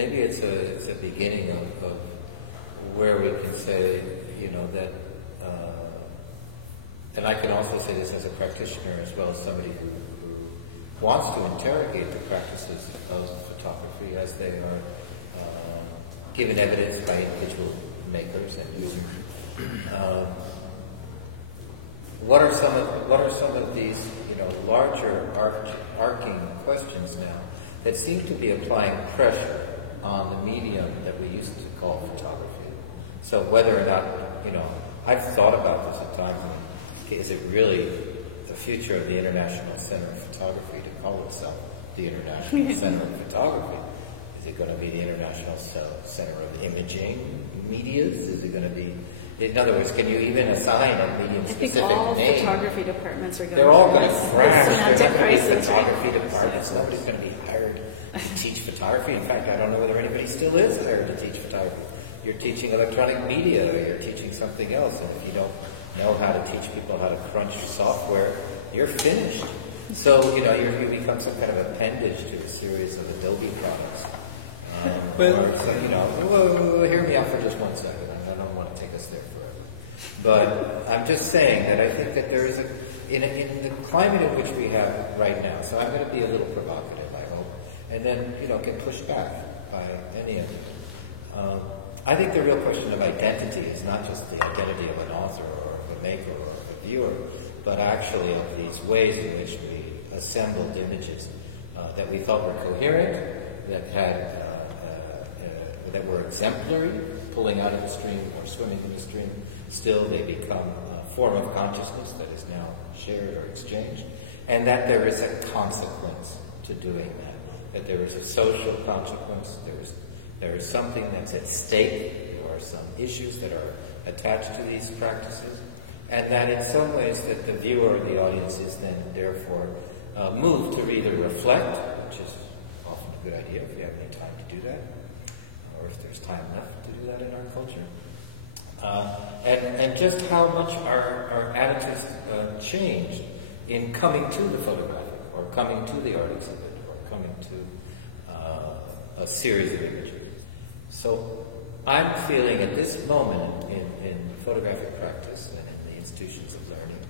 maybe it's a beginning of where we can say, that, and I can also say this as a practitioner as well as somebody who wants to interrogate the practices of photography as they are given evidence by individual makers and users. What are some of these, larger arcing questions now that seem to be applying pressure on the medium that we used to call photography? So whether or not, I've thought about this at times. Is it really the future of the International Center of Photography to call itself the International Center of Photography? Is it going to be the International Center of Imaging Medias? Is it going to be, in other words, can you even assign a medium-specific name? I think all photography departments are going They're all going to crash. semantic crisis. Photography departments. Nobody's going to be hired to teach photography. In fact, I don't know whether anybody still is hired to teach photography. You're teaching electronic media, or you're teaching something else, and if you don't know how to teach people how to crunch software, you're finished. So, you become some kind of appendage to a series of Adobe products. Hear me out for just 1 second. I don't want to take us there forever. But I'm just saying that I think that there is in the climate in which we have right now, so I'm going to be a little provocative, I hope, and then, get pushed back by any of it. I think the real question of identity is not just the identity of an author or of a maker or of a viewer, but actually of these ways in which we assembled images that we thought were coherent, that were exemplary, pulling out of the stream or swimming in the stream. Still, they become a form of consciousness that is now shared or exchanged, and that there is a consequence to doing that there is a social consequence, there is something that's at stake, there are some issues that are attached to these practices, and that in some ways that the viewer or the audience is then therefore moved to either reflect, which is often a good idea if we have any time to do that, or if there's time left to do that in our culture, and just how much our attitudes changed in coming to the photographic, or coming to the art exhibit, or coming to a series of images. So I'm feeling at this moment in photographic practice and in the institutions of learning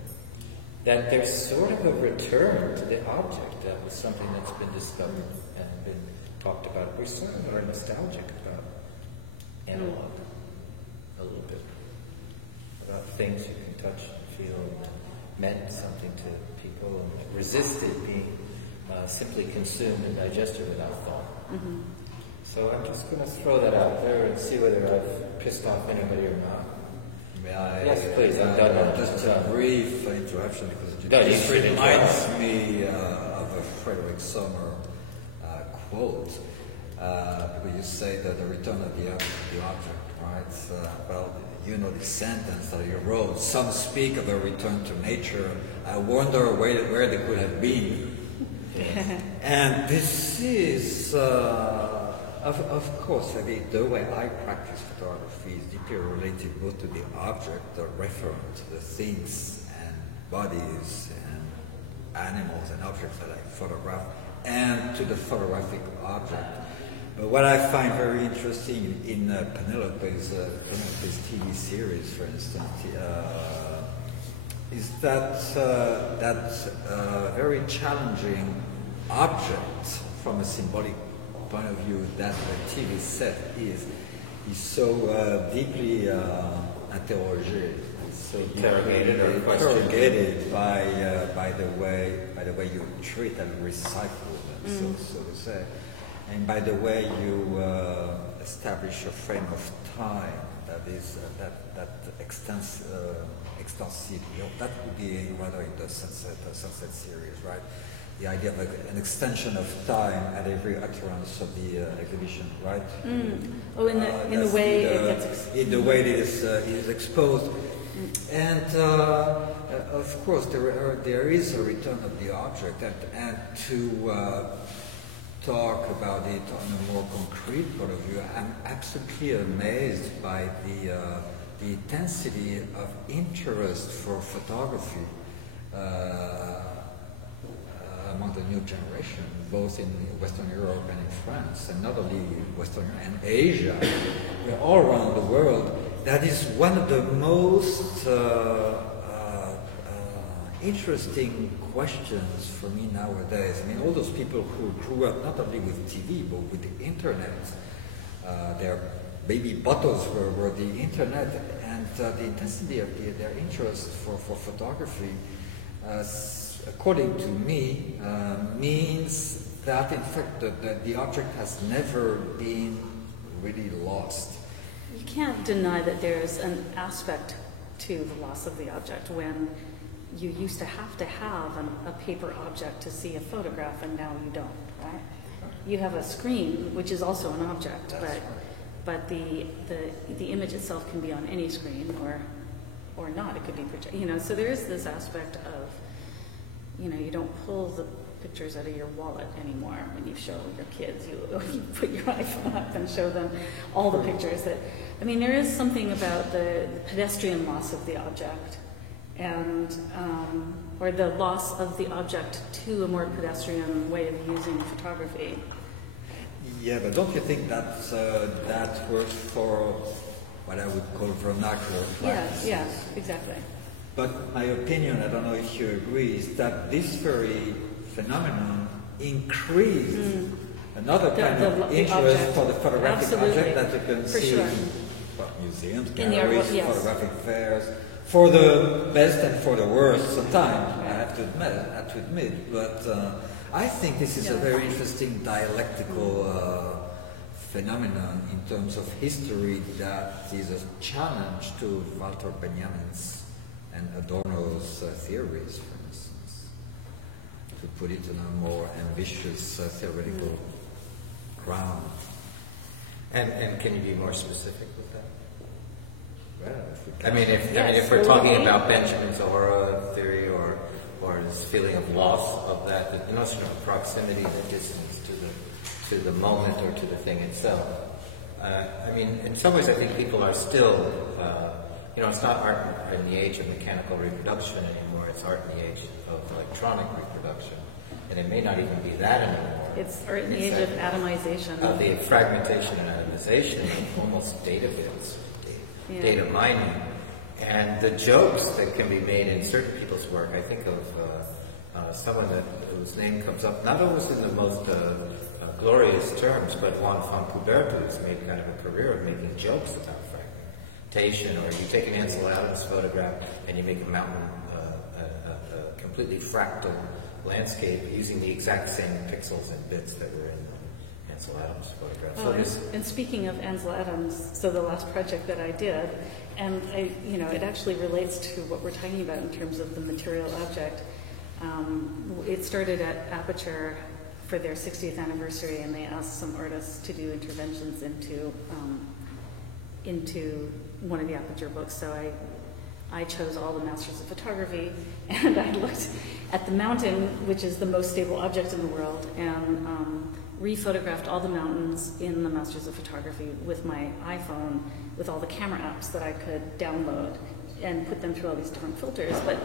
that there's sort of a return to the object. That was something that's been discovered and been talked about. We sort of are nostalgic about analog a little bit, about things you can touch and feel and meant something to people and resisted being simply consumed and digested without thought. Mm-hmm. So I'm just going to throw that out there and see whether I've pissed off anybody or not. Yes, please. I'm done. Just a brief interruption because it reminds me of a Frederick Sommer quote. Where you say that the return of the object, right? Well, you know the sentence that you wrote. Some speak of a return to nature. I wonder where they could have been. And this is. Of course, the way I practice photography is deeply related both to the object, the referent, the things and bodies and animals and objects that I photograph, and to the photographic object. But what I find very interesting in Penelope's TV series, for instance, is that very challenging object from a symbolic point of view that the TV set is so deeply interrogated, so interrogated by the way you treat and recycle them, so to say, and by the way you establish a frame of time that is that extensive. That would be rather in the Sunset series, right? The idea of an extension of time at every utterance of the exhibition, right? Oh, in the way it gets in the way it is exposed, and of course there is a return of the object, and to talk about it on a more concrete point of view, I'm absolutely amazed by the intensity of interest for photography. among the new generation, both in Western Europe and in France, and not only Western Europe and Asia, all around the world. That is one of the most interesting questions for me nowadays. I mean, all those people who grew up not only with TV but with the internet, their baby bottles were the internet, and the intensity of their interest for photography, according to me, means that in fact the object has never been really lost. You can't deny that there's an aspect to the loss of the object when you used to have a paper object to see a photograph, and now you don't, right? You have a screen, which is also an object, but the image itself can be on any screen or not. It could be projected. So there is this aspect of, you don't pull the pictures out of your wallet anymore when you show your kids. You put your iPhone up and show them all the pictures. There is something about the pedestrian loss of the object, and or the loss of the object to a more pedestrian way of using photography. Yeah, but don't you think that works for what I would call vernacular practice? Yeah, exactly. But my opinion, I don't know if you agree, is that this very phenomenon increased another kind of interest for the photographic object that you can see in museums, galleries, photographic fairs, for the best and for the worst sometimes, I have to admit. But I think this is a very interesting dialectical phenomenon in terms of history that is a challenge to Walter Benjamin's and Adorno's theories, for instance, to put it in a more ambitious theoretical ground. And can you be more specific with that? Well, if we're talking about Benjamin's aura theory or his feeling of loss of that, the notion of proximity, the distance to the moment or to the thing itself. In some ways, I think people are still. It's not art in the age of mechanical reproduction anymore. It's art in the age of electronic reproduction, and it may not even be that anymore. It's art in the age of atomization. Of the fragmentation and atomization, almost data bits, data mining, and the jokes that can be made in certain people's work. I think of someone whose name comes up, not always in the most glorious terms, but Juan Fontcuberta, who's made kind of a career of making jokes about fragmentation, or you take an Ansel Adams photograph and you make a mountain, a completely fractal landscape using the exact same pixels and bits that were in Ansel Adams photograph. And speaking of Ansel Adams, so the last project that I did, and it actually relates to what we're talking about in terms of the material object. It started at Aperture for their 60th anniversary, and they asked some artists to do interventions into one of the Aperture books. So I chose all the Masters of Photography, and I looked at the mountain, which is the most stable object in the world, and re-photographed all the mountains in the Masters of Photography with my iPhone, with all the camera apps that I could download, and put them through all these different filters. But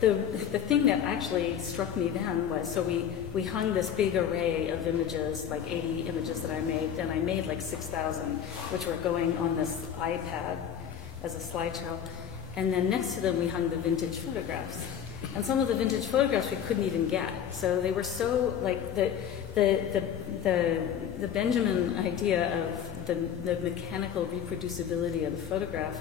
the thing that actually struck me then was, so we hung this big array of images, like 80 images that I made, and I made like 6,000, which were going on this iPad as a slideshow. And then next to them we hung the vintage photographs. And some of the vintage photographs we couldn't even get. So they were so, like, the Benjamin idea of the mechanical reproducibility of the photograph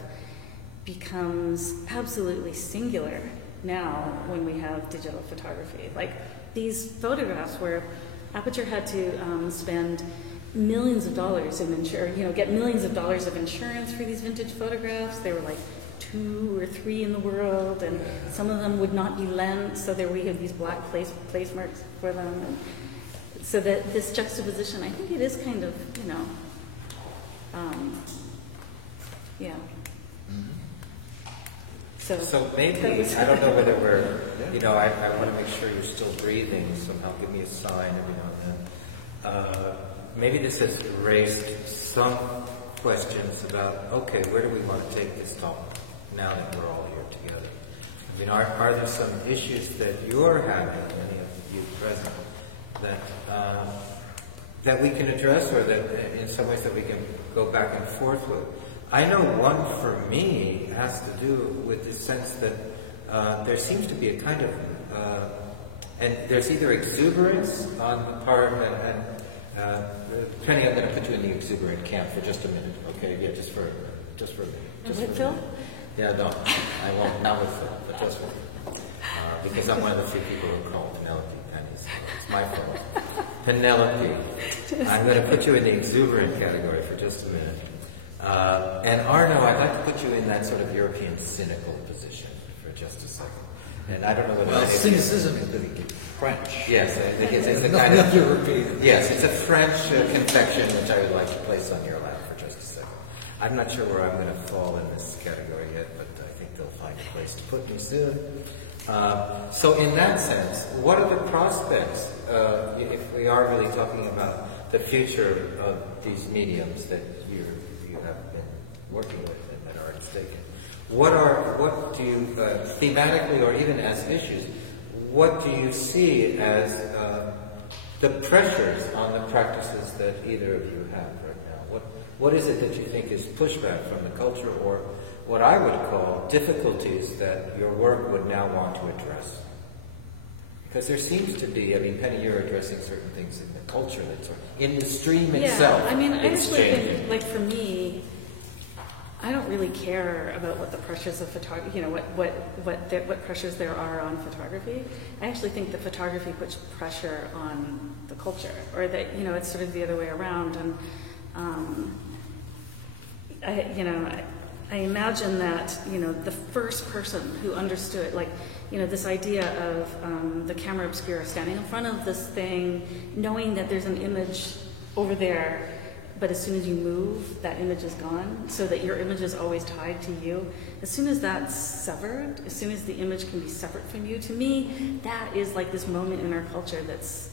becomes absolutely singular now when we have digital photography. Like, these photographs where Aperture had to spend millions of dollars in get millions of dollars of insurance for these vintage photographs. They were like 2 or 3 in the world, and some of them would not be lent, so there we have these black place marks for them. And so that this juxtaposition, I think it is kind of, yeah. So maybe, I don't know whether we're, I want to make sure you're still breathing, somehow give me a sign every now and then. Maybe this has raised some questions about, okay, where do we want to take this talk now that we're all here together? Are there some issues that you're having, any of you present that we can address, or that in some ways that we can go back and forth with. I know one for me has to do with the sense that there seems to be a kind of, and there's either exuberance on the part, and Penny, I'm going to put you in the exuberant camp for just a minute, okay? Yeah, just for a minute. Just with Phil? Yeah, no, I won't, not with Phil, but just with because I'm one of the few people who call Penelope Penny, so it's my fault. Penelope, I'm going to put you in the exuberant category for just a minute. And Arno, I'd like to put you in that sort of European cynical position for just a second. And I don't know whether... Well, cynicism is really French. Yes, I think it's a kind of... European. Yes, it's a French confection which I would like to place on your lap for just a second. I'm not sure where I'm going to fall in this category yet, but I think they'll find a place to put me soon. So in that sense, what are the prospects, if we are really talking about the future of these mediums that you have been working with and that are at stake? What do you, thematically or even as issues, what do you see as the pressures on the practices that either of you have right now? What is it that you think is pushback from the culture, or what I would call difficulties that your work would now want to address? Because there seems to be, I mean, Penny, you're addressing certain things in the culture that's in the stream itself. Yeah, I mean, I actually think, like, for me, I don't really care about what the pressures of photography, you know, what pressures there are on photography. I actually think that photography puts pressure on the culture, or that, you know, it's sort of the other way around. And I imagine that, you know, the first person who understood, like, you know, this idea of the camera obscura, standing in front of this thing, knowing that there's an image over there, but as soon as you move, that image is gone, so that your image is always tied to you. As soon as that's severed, as soon as the image can be separate from you, to me, that is like this moment in our culture that's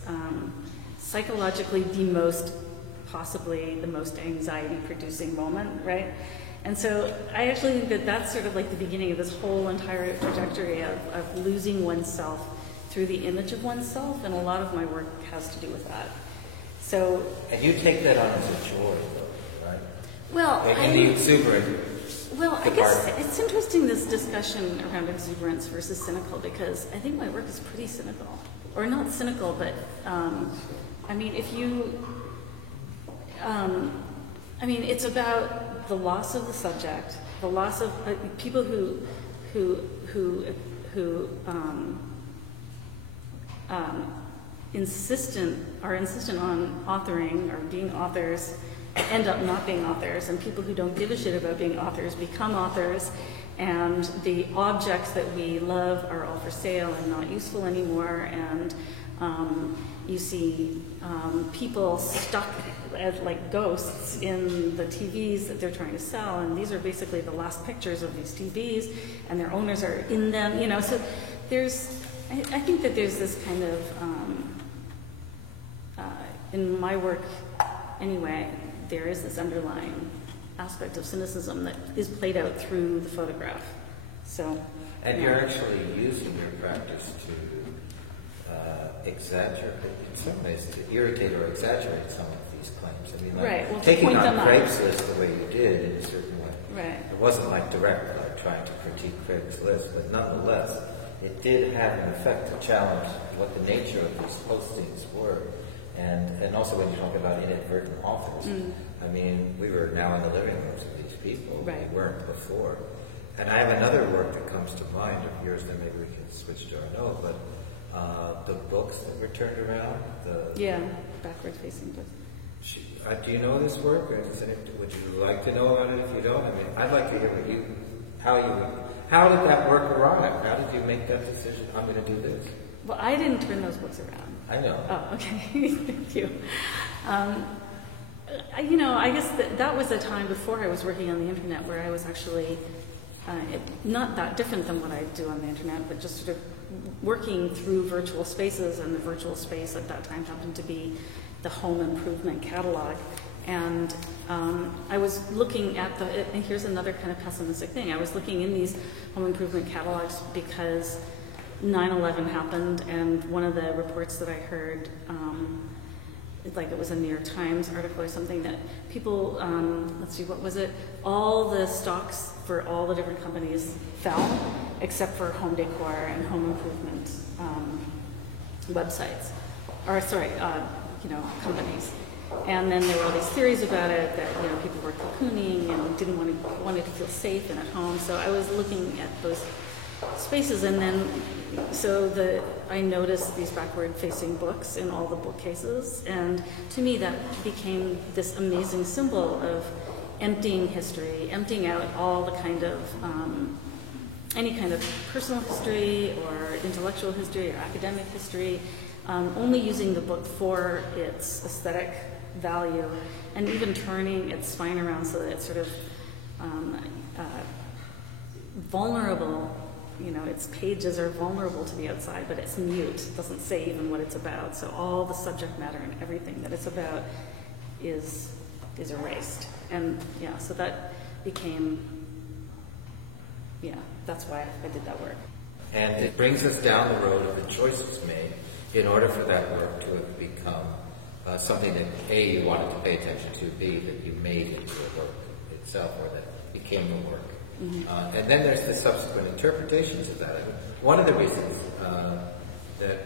psychologically possibly the most anxiety-producing moment, right? And so I actually think that that's sort of like the beginning of this whole entire trajectory of losing oneself through the image of oneself, and a lot of my work has to do with that. So, and you take that on as a joy, though, right? Well, the exuberant. Well, I guess it's interesting, this discussion around exuberance versus cynical, because I think my work is pretty cynical, or not cynical, but I mean, if you, I mean, it's about the loss of the subject, the loss of people who are insistent on authoring or being authors, end up not being authors, and people who don't give a shit about being authors become authors, and the objects that we love are all for sale and not useful anymore, and you see people stuck as like ghosts in the TVs that they're trying to sell, and these are basically the last pictures of these TVs, and their owners are in them, you know. So I think that there's this kind of, in my work anyway, there is this underlying aspect of cynicism that is played out through the photograph. So, and you're actually using your practice to exaggerate, in some ways, to irritate or exaggerate some of these claims. I mean, like right. Well, taking on Craigslist the way you did in a certain way. Right. It wasn't like direct, like trying to critique Craigslist, but nonetheless, it did have an effect to challenge what the nature of these postings were. And also when you talk about inadvertent authors, I mean, we were now in the living rooms of these people. Right. We weren't before. And I have another work that comes to mind of yours that maybe we can switch to Arnaud, but the books that were turned around. Backward-facing books. Do you know this work? Or would you like to know about it if you don't? I mean, I'd like to hear how did that work arrive? How did you make that decision? I'm going to do this. Well, I didn't turn those books around. I know. Oh, okay. Thank you. You know, I guess that was a time before I was working on the internet where I was actually not that different than what I do on the internet, but just sort of working through virtual spaces, and the virtual space at that time happened to be the home improvement catalog. And I was looking at and here's another kind of pessimistic thing. I was looking in these home improvement catalogs because 9/11 happened, and one of the reports that I heard, like it was a New York Times article or something, that people, let's see, what was it? All the stocks for all the different companies fell, except for home decor and home improvement websites, or sorry, companies. And then there were all these theories about it that people were cocooning and wanted to feel safe and at home. So I was looking at those spaces, and then I noticed these backward-facing books in all the bookcases, and to me that became this amazing symbol of emptying history, emptying out all the kind of any kind of personal history or intellectual history or academic history, only using the book for its aesthetic value, and even turning its spine around so that it's sort of vulnerable. Its pages are vulnerable to the outside, but it's mute. It doesn't say even what it's about. So all the subject matter and everything that it's about is erased. And so that became, that's why I did that work. And it brings us down the road of the choices made in order for that work to have become something that A, you wanted to pay attention to, B, that you made into a work itself, or that became the work. Mm-hmm. And then there's the subsequent interpretations of that. I mean, one of the reasons that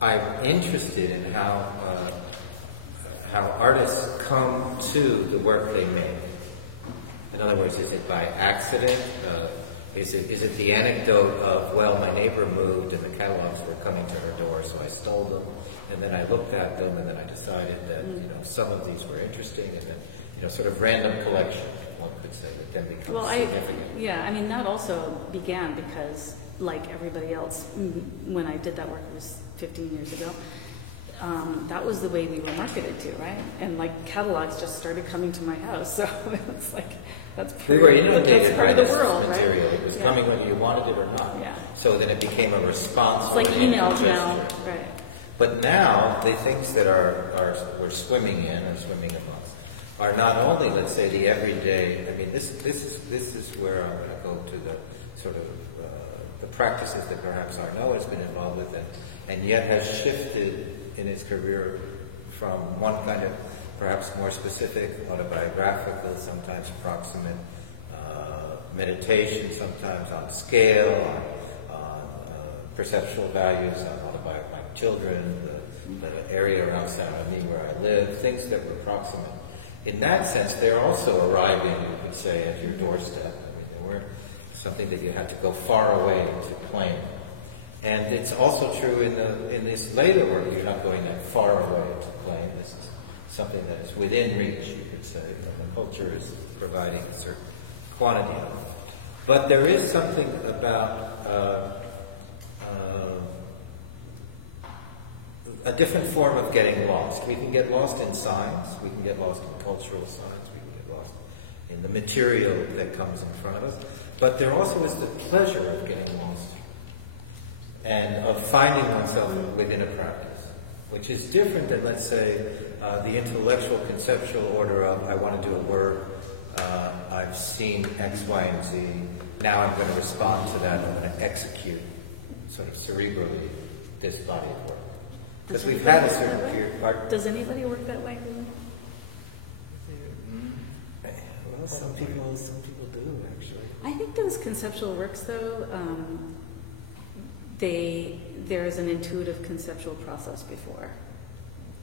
I'm interested in how artists come to the work they make. In other words, is it by accident? Is it the anecdote of, well, my neighbor moved and the catalogs were coming to her door, so I stole them, and then I looked at them, and then I decided that some of these were interesting, and then sort of random collection, one could say, that then becomes significant. That also began because, like everybody else, when I did that work, it was 15 years ago, that was the way we were marketed to, right? And catalogs just started coming to my house, so it's like, that's part of the world, material. Right? It was coming whether you wanted it or not. Yeah. So then it became a response. It's like emails now, right? But now the things that we're swimming in or swimming amongst are not only, let's say, the everyday. I mean, this is where I'm going to go to the sort of the practices that perhaps Arnaud has been involved with, and yet has shifted in his career from one kind of perhaps more specific, autobiographical, sometimes proximate meditation, sometimes on scale, on perceptual values, on my children, the area around Saint Remy where I live, things that were proximate. In that sense, they're also arriving, you could say, at your doorstep. I mean, they weren't something that you had to go far away to claim. And it's also true in this later work. You're not going that far away to claim. This is something that is within reach, you could say. The culture is providing a certain quantity of it. But there is something about a different form of getting lost. We can get lost in science. We can get lost in cultural science. We can get lost in the material that comes in front of us. But there also is the pleasure of getting lost and of finding oneself within a practice, which is different than, let's say, the intellectual, conceptual order of, I want to do a work, I've seen X, Y, and Z, now I'm going to respond to that, I'm going to execute, sort of cerebrally, this body of work. Because we've had a certain period. Does anybody work that way, really? Well, some people do, actually. I think those conceptual works, though, there is an intuitive conceptual process before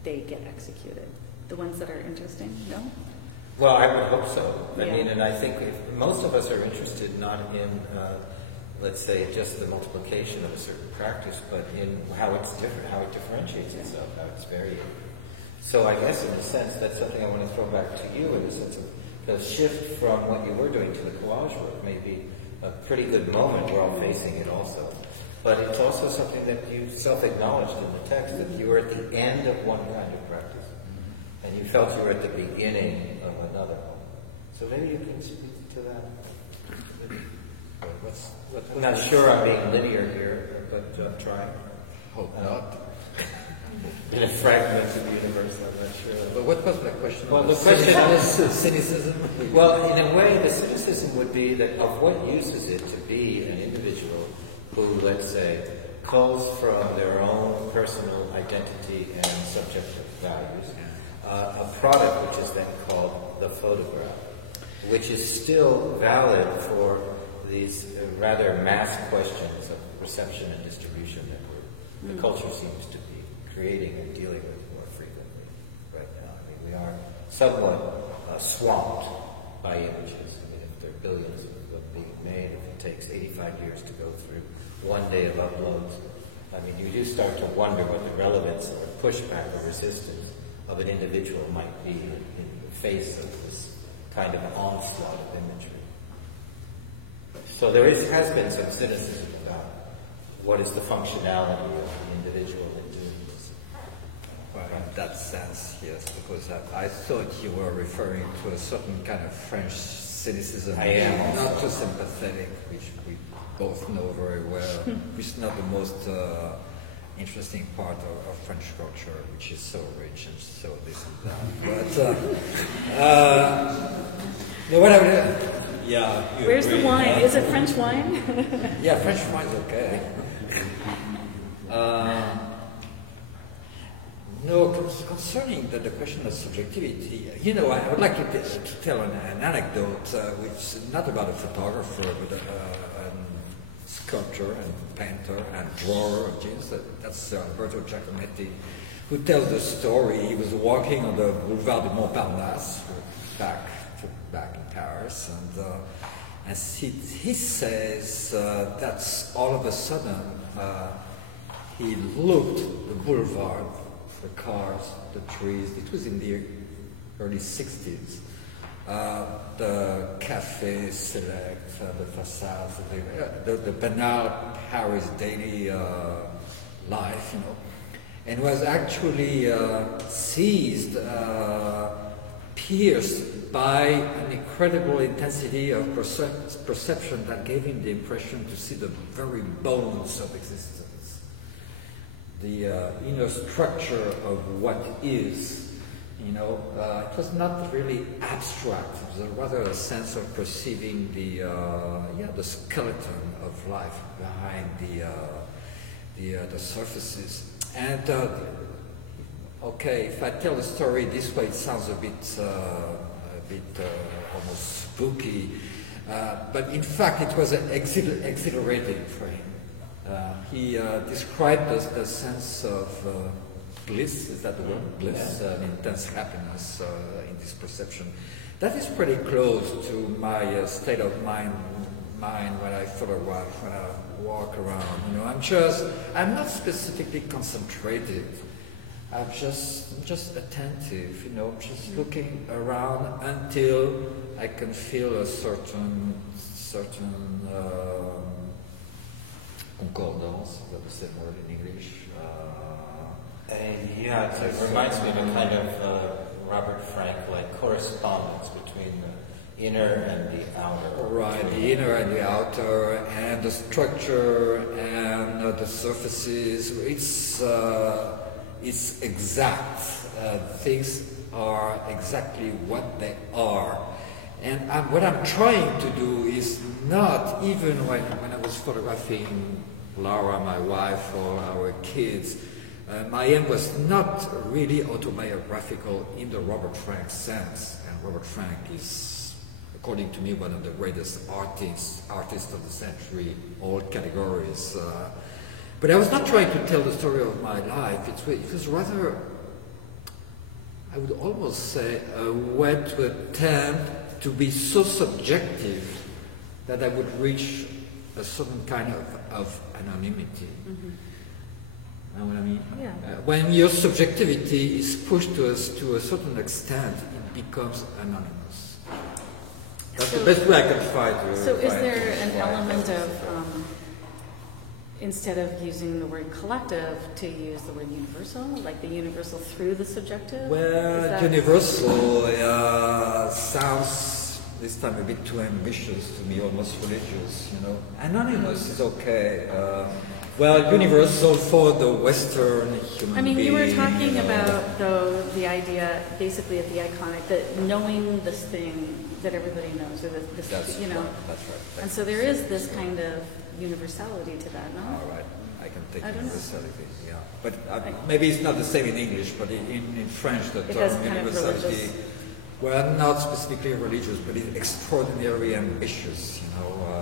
they get executed. The ones that are interesting, no? Well, I would hope so. I mean, and I think most of us are interested not in, let's say, just the multiplication of a certain practice, but in how it's different, how it differentiates itself, how it's varying. So I guess in a sense, that's something I want to throw back to you in the sense of the shift from what you were doing to the collage work may be a pretty good moment. We're all facing it also. But it's also something that you self-acknowledged in the text, that you were at the end of one kind of practice, and you felt you were at the beginning of another. So maybe you can speak to that. I'm not sure I'm being linear here, but I'm trying. Hope not. in a fragmented universe, I'm not sure. But what was the question? Well, the question is cynicism. Well, in a way, the cynicism would be that of what use is it to be an individual who, let's say, culls from their own personal identity and subjective values a product which is then called the photograph, which is still valid for these rather mass questions of perception and distribution that the culture seems to be creating and dealing with more frequently right now. I mean, we are somewhat swamped by images. I mean, if there are billions of them being made, if it takes 85 years to go through one day of uploads, I mean, you do start to wonder what the relevance or pushback or resistance of an individual might be in the face of this kind of onslaught of imagery. So there has been some cynicism about what is the functionality of the individual in doing this. Well, in that sense, yes, because I thought you were referring to a certain kind of French cynicism. I am. Not too sympathetic, which we both know very well, which is not the most interesting part of French culture, which is so rich and so this and that. But no, what I mean, yeah. Where's the wine? Is it French wine? Yeah, French wine's okay. No, concerning the question of subjectivity, you know, I would like to tell an anecdote, which is not about a photographer, but a sculptor and painter and drawer of genius. That's Alberto Giacometti, who tells the story. He was walking on the Boulevard de Montparnasse, back in Paris, and he says that all of a sudden he looked the boulevard, the cars, the trees. It was in the early 60s. The Café Select, the facades, the banal Paris daily life, you know, and was actually seized, pierced by an incredible intensity of perception that gave him the impression to see the very bones of existence, the inner structure of what is. You know, it was not really abstract. It was rather a sense of perceiving the skeleton of life behind the surfaces. And okay, if I tell the story this way, it sounds a bit almost spooky. But in fact, it was exhilarating for him. He described the sense of bliss, is that the word? Bliss, intense happiness in this perception. That is pretty close to my state of mind when I photograph, when I walk around. You know, I'm not specifically concentrated. I'm just attentive. You know, just looking around until I can feel a certain concordance. Is that the same word in English? Yeah, it reminds me of a kind of Robert Frank-like correspondence between the inner and the outer. Right, the inner and the outer, and the structure and the surfaces. It's exact. Things are exactly what they are. And what I'm trying to do is not, even when I was photographing Laura, my wife, or our kids, my aim was not really autobiographical in the Robert Frank sense. And Robert Frank is, according to me, one of the greatest artists of the century, all categories. But I was not trying to tell the story of my life. It was rather, I would almost say, a way to attempt to be so subjective that I would reach a certain kind of anonymity. Mm-hmm. Know what I mean? Yeah. When your subjectivity is pushed to a certain extent, it becomes anonymous. That's the best way I can try to. So, is there an element of, instead of using the word collective, to use the word universal, like the universal through the subjective? Well, universal sounds this time a bit too ambitious to me, almost religious. You know, anonymous is okay. Well, universal for the Western human I mean, being. you were talking about, though, the idea, basically, at the iconic, that knowing this thing that everybody knows, or this, That's you know. right. That's right. And so there is this kind of universality to that, no? All right. I can take I don't know. universality, yeah. But maybe it's not the same in English, but in French the It has term kind of universality, religious. well, not specifically religious, but it's extraordinarily ambitious, you know.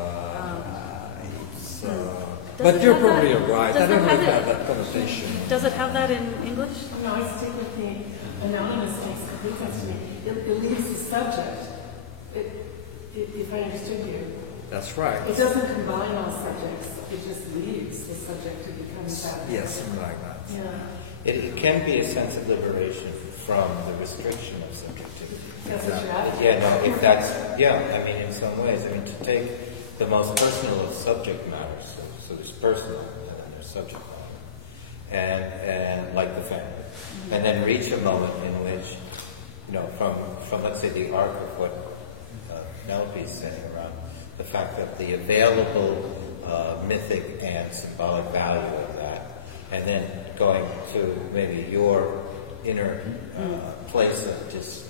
It's, Does but it you're have probably that? right. Does I don't it know have if it? I have that connotation. Does it have that in English? No, I stick with the anonymous makes complete sense to me. It leaves the subject. If I understood you, That's right. it doesn't combine all subjects. It just leaves the subject to become that. Yes, something like that. Yeah. It can be a sense of liberation from the restriction of subjectivity. That's what you're after. Yeah, no, if that's, I mean, in some ways, I mean, to take the most personal of subject matters, so there's personal and there's subject matter, and like the family, and then reach a moment in which, you know, from let's say the arc of what Penelope's saying around the fact that the available mythic and symbolic value of that, and then going to maybe your inner place of just,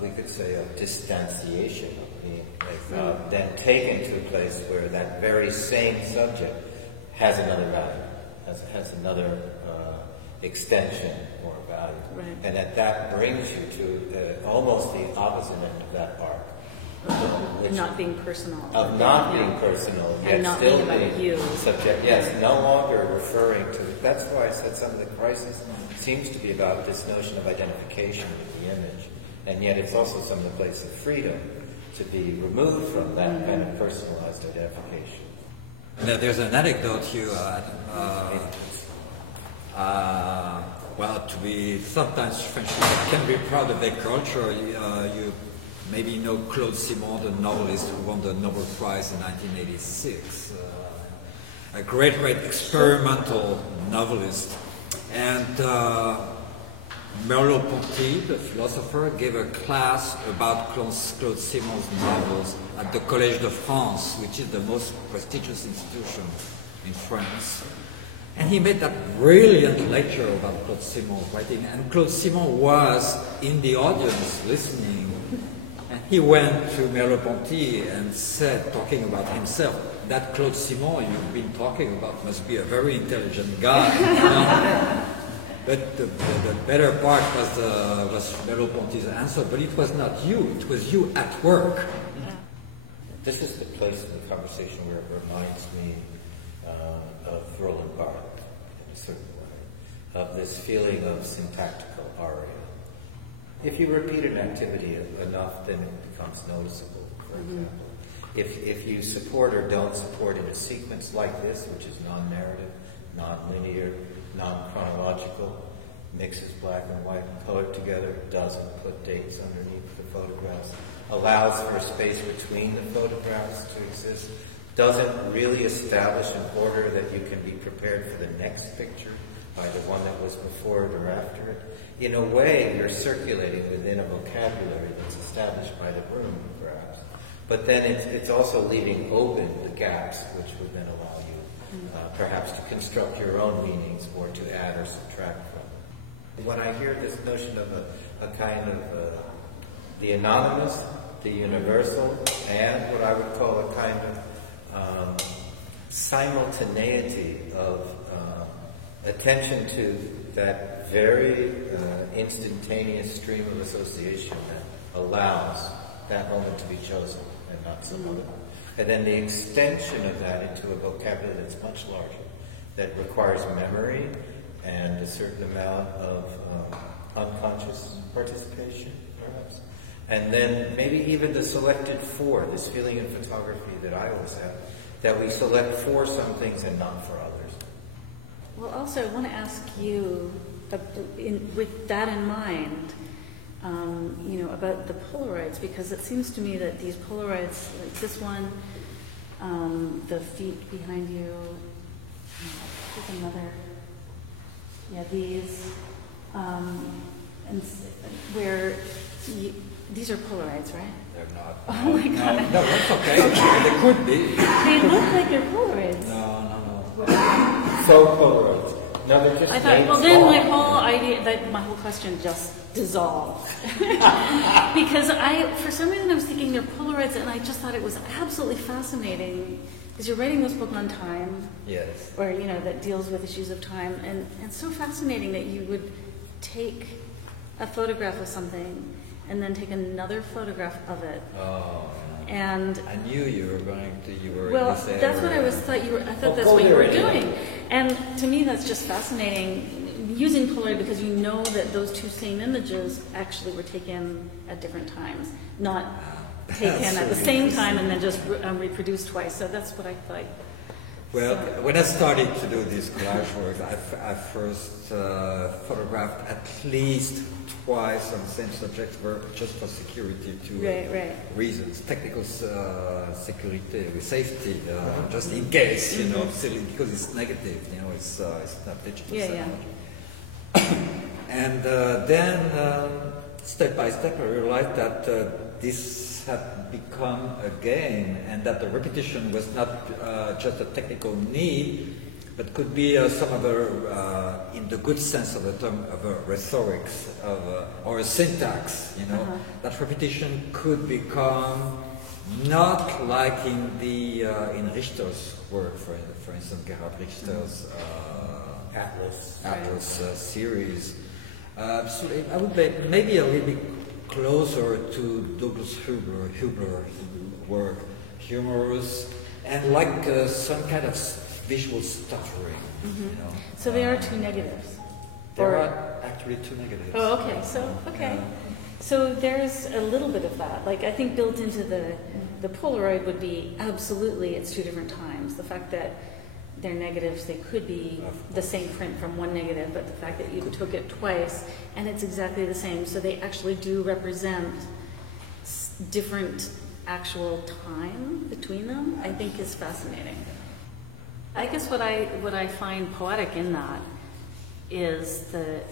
we could say, of distanciation of being, like, then taken to a place where that very same subject has another value, has another extension or value. Right. And that brings you to almost the opposite end of that arc. Of not being personal. Of not being personal, And yet not still being about being you. subject. Yes, no longer referring to. That's why I said some of the crisis seems to be about this notion of identification with the image, and yet it's also some of the place of freedom to be removed from that kind of personalized identification. There's an anecdote here. Well, to be sometimes French people can be proud of their culture. You maybe know Claude Simon, the novelist who won the Nobel Prize in 1986. A great experimental novelist. And Merleau-Ponty, the philosopher, gave a class about Claude Simon's novels at the Collège de France, which is the most prestigious institution in France. And he made that brilliant lecture about Claude Simon's writing. And Claude Simon was in the audience listening. And he went to Merleau-Ponty and said, talking about himself, that Claude Simon you've been talking about must be a very intelligent guy. But the better part was Merleau-Ponty's answer, but it was not you, it was you at work. This is the place in the conversation where it reminds me of Roland Barthes, in a certain way, of this feeling of syntactical aria. If you repeat an activity enough, then it becomes noticeable, for example. If you support or don't support in a sequence like this, which is non-narrative, non-linear, non-chronological, mixes black and white and color together, doesn't put dates underneath the photographs, allows for a space between the photographs to exist, doesn't really establish an order that you can be prepared for the next picture, either one that was before it or after it. In a way, you're circulating within a vocabulary that's established by the room, perhaps. But then it's also leaving open the gaps, which would then allow you perhaps to construct your own meanings or to add or subtract from. When I hear this notion of a kind of the anonymous, the universal, and what I would call a kind of simultaneity of attention to that very instantaneous stream of association that allows that moment to be chosen and not some other. And then the extension of that into a vocabulary that's much larger, that requires memory and a certain amount of unconscious participation, perhaps. And then maybe even the selected for, this feeling in photography that I always have, that we select for some things and not for others. Well, also, I want to ask you, with that in mind, about the Polaroids, because it seems to me that these Polaroids, like this one, the feet behind you, there's another, these, and where these are Polaroids, right? They're not. Oh my God. No, that's okay. They could be. They look like they're Polaroids. No. So Polaroids. No, they're just I thought, well, then my whole question just dissolved. Because for some reason I was thinking they're Polaroids, and I just thought it was absolutely fascinating, because you're writing this book on time, Yes. or, that deals with issues of time, and so fascinating that you would take a photograph of something and then take another photograph of it. Oh, And I knew you were well, in this area. that's what I thought that's what you were doing. And to me, that's just fascinating, using Polaroid, because you know that those two same images actually were taken at different times, not taken at the same time and then just reproduced twice. So that's what I thought. Well, when I started to do this collage work, I first photographed at least twice on the same subject just for security reasons, technical security, safety, just in case, because it's negative, it's not digital. And then step by step I realized that this had become a game, and that the repetition was not just a technical need, but could be some other, in the good sense of the term, of a rhetoric, or a syntax. That repetition could become not like in Richter's work, for instance, Gerhard Richter's Atlas series. So I would be maybe a little bit closer to Douglas Hubler's work, humorous, and like some kind of visual stuttering. So there are two negatives. There are actually two negatives. Oh, okay. So there's a little bit of that. Like, I think built into the Polaroid would be absolutely it's two different times. The fact that they're negatives, they could be the same print from one negative, but the fact that you took it twice and it's exactly the same, so they actually do represent different actual time between them, I think is fascinating. I guess what I find poetic in that is the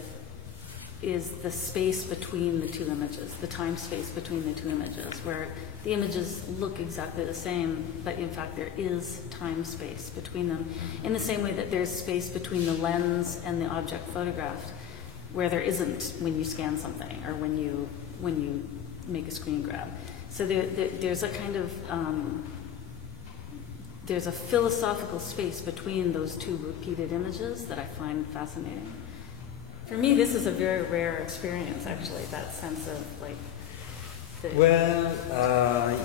space between the two images, the time space between the two images, where the images look exactly the same, but in fact there is time space between them, in the same way that there's space between the lens and the object photographed, where there isn't when you scan something or when you make a screen grab. So there's a kind of there's a philosophical space between those two repeated images that I find fascinating. For me, this is a very rare experience, actually, that sense of like. Well, I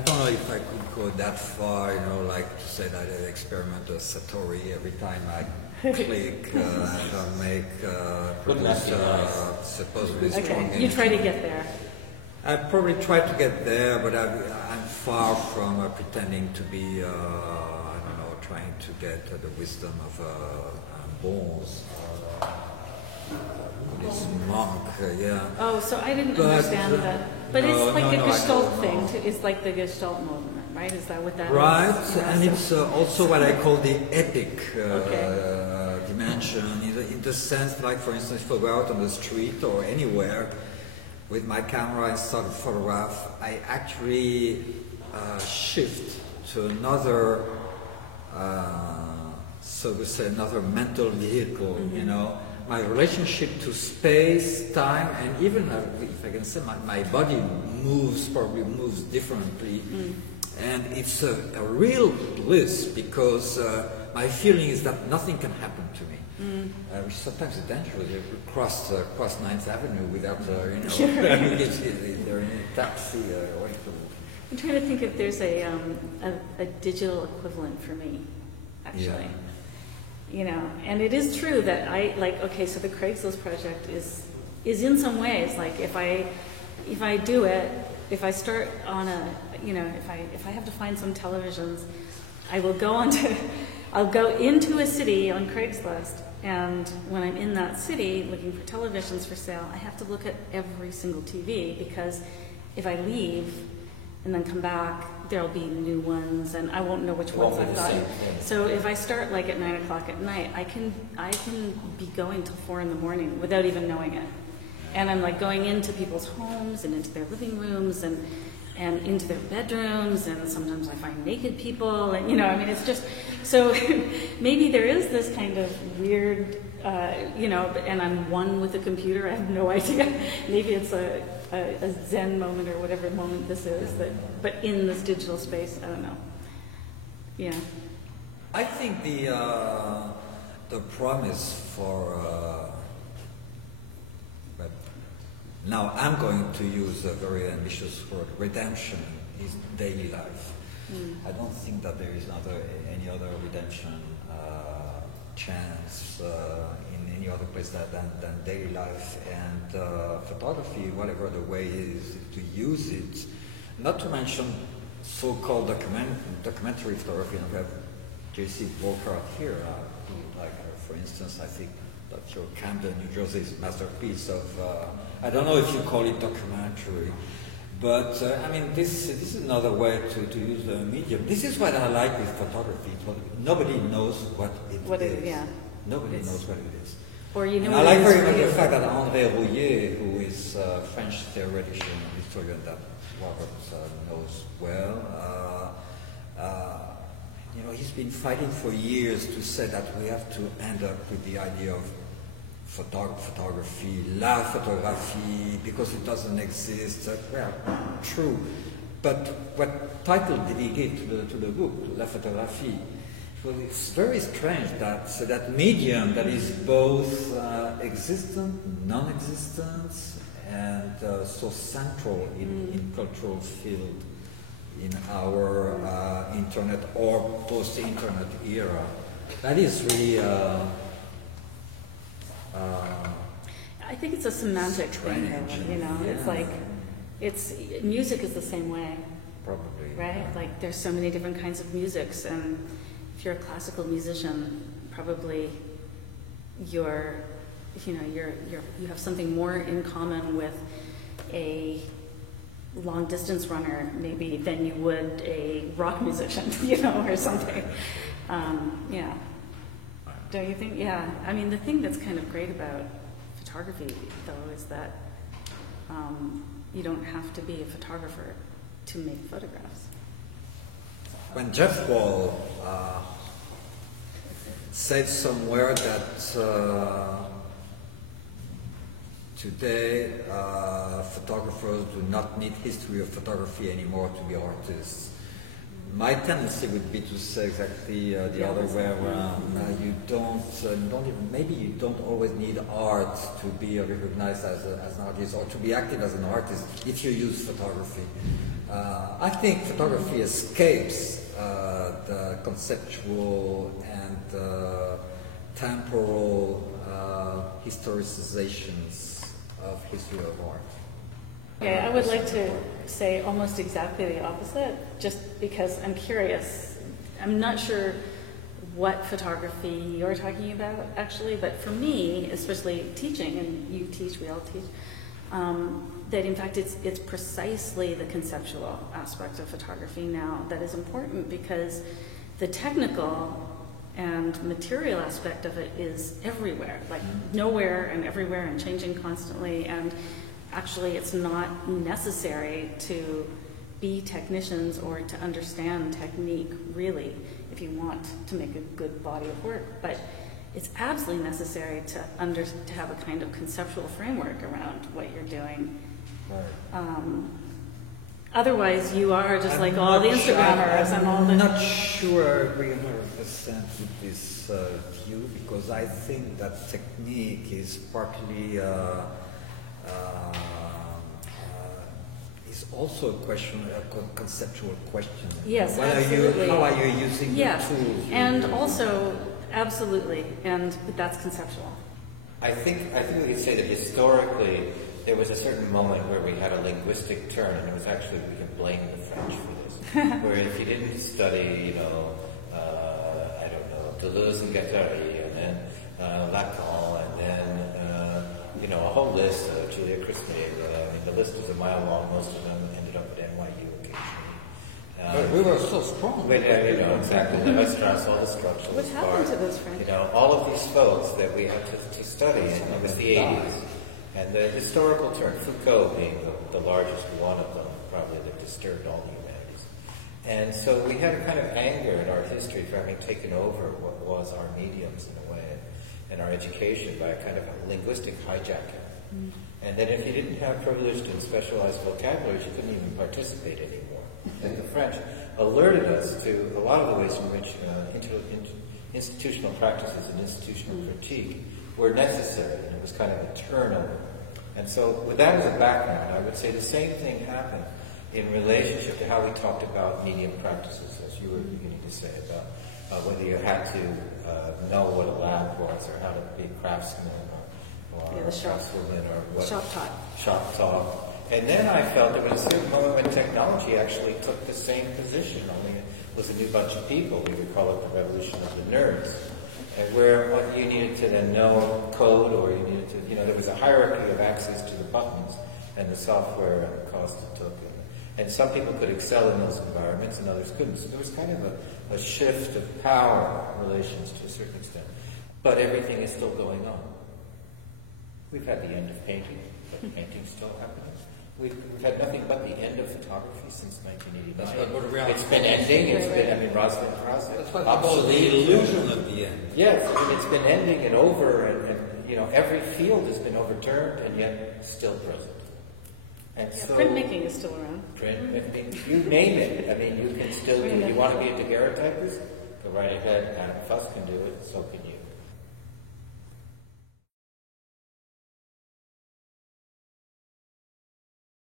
don't know if I could go that far, like to say that I experiment with Satori every time I click and make supposedly strong Okay, you try to get there. I probably try to get there, but I'm far from pretending to be, trying to get the wisdom of Bons. This monk, Oh, so I didn't understand that. But it's like the Gestalt thing, too. It's like the Gestalt movement, right? Is that what that is? Right, and it's also what I call the epic dimension, in the sense, like, for instance, if I go out on the street or anywhere with my camera and start to photograph, I actually shift to another, so to say, another mental vehicle, My relationship to space, time, and even, if I can say, my body probably moves differently. And it's a real bliss, because my feeling is that nothing can happen to me. Which sometimes is dangerous. You cross 9th Avenue without, they're in a taxi. I'm trying to think if there's a digital equivalent for me, actually. Yeah. And it is true that so the Craigslist project is in some ways, like, if I do it, if I start on if I have to find some televisions, I'll go into a city on Craigslist, and when I'm in that city looking for televisions for sale, I have to look at every single TV, because if I leave and then come back, there'll be new ones, and I won't know which ones I've gotten. So if I start like at 9 o'clock at night, I can be going till 4 in the morning without even knowing it. And I'm like going into people's homes and into their living rooms, and and into their bedrooms, and sometimes I find naked people, and it's just, so maybe there is this kind of weird, and I'm one with the computer, I have no idea. Maybe it's a Zen moment or whatever moment this is, but in this digital space, I don't know. Yeah. I think the promise for but now I'm going to use a very ambitious word, redemption, is daily life. I don't think that there is any other redemption chance in any other place than daily life, and photography, whatever the way is to use it, not to mention so-called documentary photography. And we have J.C. Burkhardt here, for instance, I think that your Camden, New Jersey's masterpiece of, I don't know if you call it documentary, but this is another way to use the medium. This is what I like with photography. Nobody knows what it is. Yeah. Nobody knows what it is. Or and I like very much the fact that André Rouillet, who is a French theoretician and historian that Robert knows well, he's been fighting for years to say that we have to end up with the idea of photography, la photographie, because it doesn't exist. Well, true. But what title did he give to the book, to La Photographie? Well, it's very strange that medium that is both existent, non-existent, and so central in cultural field in our internet or post-internet era. That is really I think it's a semantic thing, though, It's music is the same way. Probably. Right? Like there's so many different kinds of musics, and if you're a classical musician, probably you have something more in common with a long distance runner maybe than you would a rock musician, or something. Yeah. Don't you think? Yeah. The thing that's kind of great about photography, though, is that you don't have to be a photographer to make photographs. When Jeff Wall said somewhere that today photographers do not need history of photography anymore to be artists, my tendency would be to say exactly the other way around. Maybe you don't always need art to be recognized as an artist or to be active as an artist if you use photography. I think photography escapes the conceptual and temporal historicizations of history of art. Okay, I would like to say almost exactly the opposite, just because I'm curious. I'm not sure what photography you're talking about, actually, but for me, especially teaching, and you teach, we all teach, that in fact it's precisely the conceptual aspect of photography now that is important, because the technical and material aspect of it is everywhere, like nowhere and everywhere and changing constantly, and actually it's not necessary to be technicians or to understand technique, really, if you want to make a good body of work. But it's absolutely necessary to have a kind of conceptual framework around what you're doing. Right. Otherwise, you are just like all the Instagrammers and all the... I'm not sure I agree 100% with this view, because I think that technique is partly is also a question, a conceptual question. Yes, what absolutely. How are you using the tools? And also, absolutely, but that's conceptual. I think we could say that historically there was a certain moment where we had a linguistic turn, and it was actually, we can blame the French for this, where if you didn't study, Deleuze and Guattari, and then Lacan, and then a whole list, Julia Christine. The list is a mile long. Most of them ended up at NYU occasionally. But we were so strong. Exactly. The Westrauss, all the structures. What happened to those French? All of these folks that we had to study, and it was the 80s. And the historical turn, Foucault being the largest one of them, probably the disturbed all the humanities. And so we had a kind of anger in our history for having taken over what was our mediums in a way, and our education by a kind of a linguistic hijacking. Mm. And then if you didn't have privileged and specialized vocabularies, you couldn't even participate anymore. And the French alerted us to a lot of the ways in which institutional practices and institutional critique were necessary, and it was kind of a turnover. And so with that as a background, I would say the same thing happened in relationship to how we talked about medium practices, as you were beginning to say, about whether you had to know what a lab was, or how to be a craftsman, or the shop craftswoman, or what shop taught. And then I felt there was a certain moment when technology actually took the same position, only it was a new bunch of people. We would call it the revolution of the nerds. And where you needed to then know code, or you needed to, there was a hierarchy of access to the buttons and the software and the cost it took. And some people could excel in those environments and others couldn't. So there was kind of a shift of power relations to a certain extent. But everything is still going on. We've had the end of painting, but painting's still happening. We've had nothing but the end of photography since 1989. It's been ending. Rosalind Krauss. That's what about the illusion of the end. Yes, it's been ending and over, and every field has been overturned, and yet still present. And so, printmaking is still around. Printmaking, you name it. I mean, you can still do. You want to be a daguerreotypist? Go right ahead. Adam Fuss can do it. So can you.